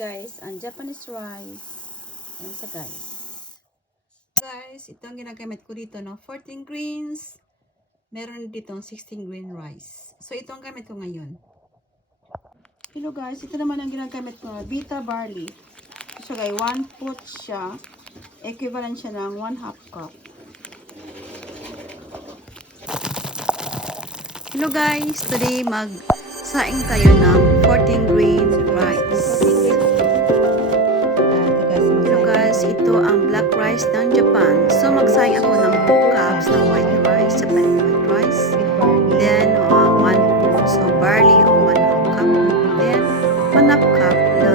Guys, ang Japanese rice. Ayan siya guys. Guys, ito ang ginagamit ko dito, no? 14 greens. Meron dito 16 green rice. So, ito ang gamit ko ngayon. Hello guys, ito naman ang ginagamit ko. Vita barley. So guys, 1 foot siya. Equivalent siya ng 1/2 cup. Hello guys, today magsaing tayo ng 14 green rice. Hello guys, ito ang black rice ng Japan. So magsaing ako ng 2 cups ng white rice, Japanese white rice. Then 1 foot of barley o 1/2 cup. Then 1/2 cup the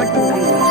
14 greens.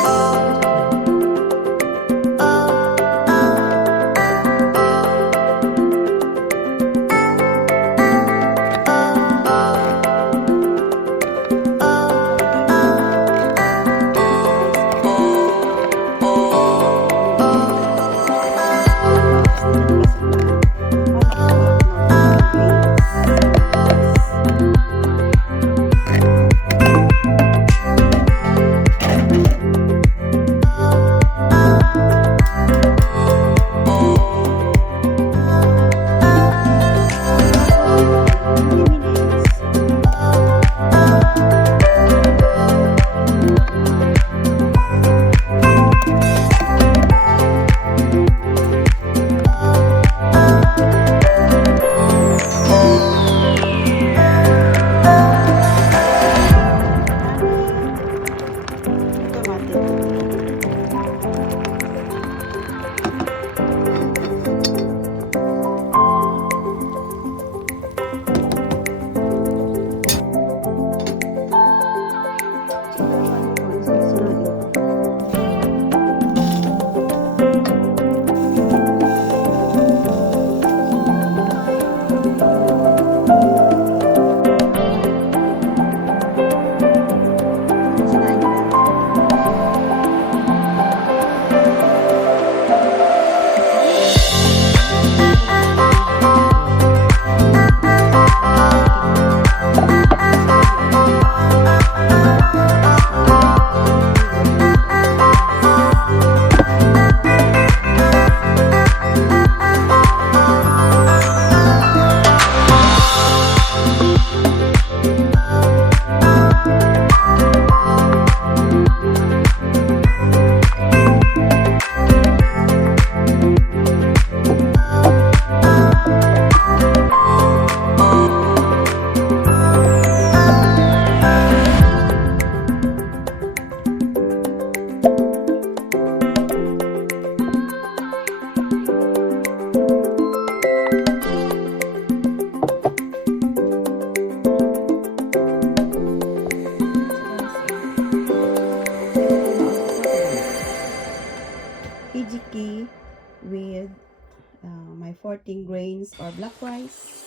Hijiki with my 14 grains or black rice.